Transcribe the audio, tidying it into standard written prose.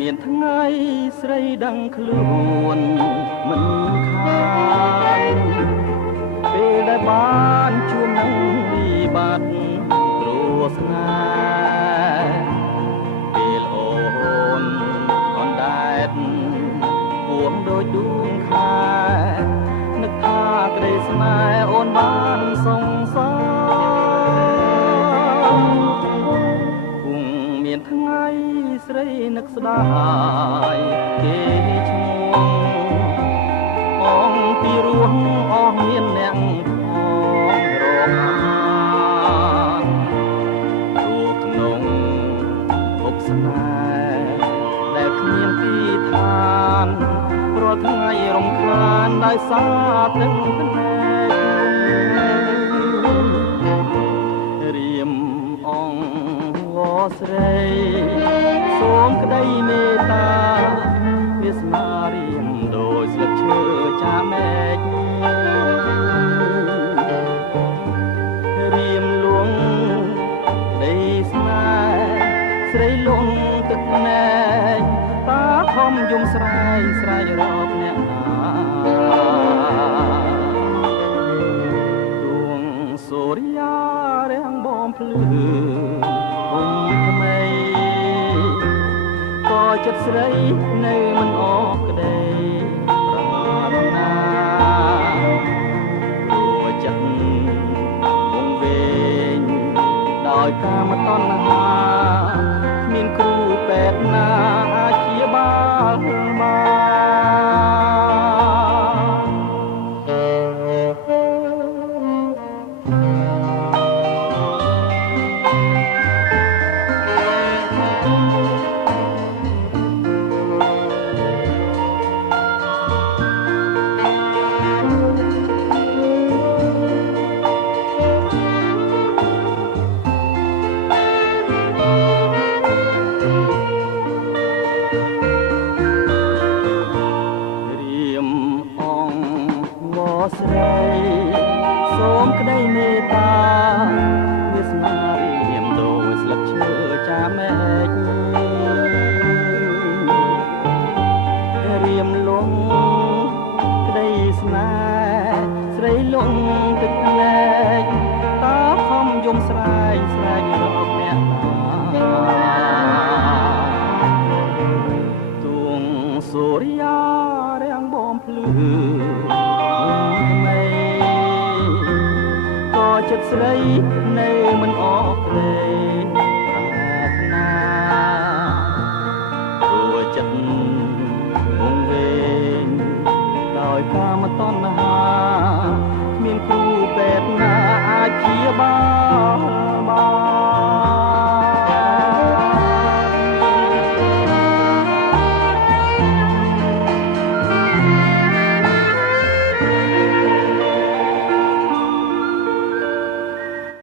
មានថ្ងៃស្រីដឹងខ្លួនមិនខានពេលដែលបានជួបនឹងវិបត្តិគ្រោះស្នេហ៍ពេលអូនដែតពួងដូចដួងខែនឹកថាក្តីស្នេហ៍អូនបានសងសាគង់មានថ្ងៃស្រីនឹកស្ដាយគេឈ្មោះអងពីរស់អស់មានអ្នកផងរងរូបក្នុងភពស្នេហ៍ដែលគ្មានទីឋានរាល់ថ្ងៃរំខានដោយសារទឹកភ្នែករៀមអងវស្រីសូមក្តីមេត្តាវាសនារៀមដោយស្លឹកឈើចាមែករៀមលួងក្តីស្នេហ៍ស្រីលងទឹកណែកតាខំយំស្រែកស្រែករកអ្នកណាដួងសូរិយារាំងបំភ្លឺអុំថ្មីក៏ចិត្តស្រីនៅមិនអស់ក្តីប្រាថ្នារួចិត្តវងវែងដោយកាមតណ្ហាគ្មានគ្រូពេទ្យណាអាចព្យាបាលបានស្រីសូមក្តីមេត្តាវាសនារៀមដូចស្លឹកឈើចាមែករៀមលងក្តីស្នេហ៍ស្រីលងទឹកភ្នែកតាខំយំស្រែកស្រែករកអ្នកណាទួងសូរិយារាំងបំភ្លឺចិត្តស្រីនៅមិនអស់ក្តីប្រាថ្នារួចិត្តវងវែងដោយកាមតណ្ហាគ្មានគ្រូពេទ្យណាអាចព្យាបាល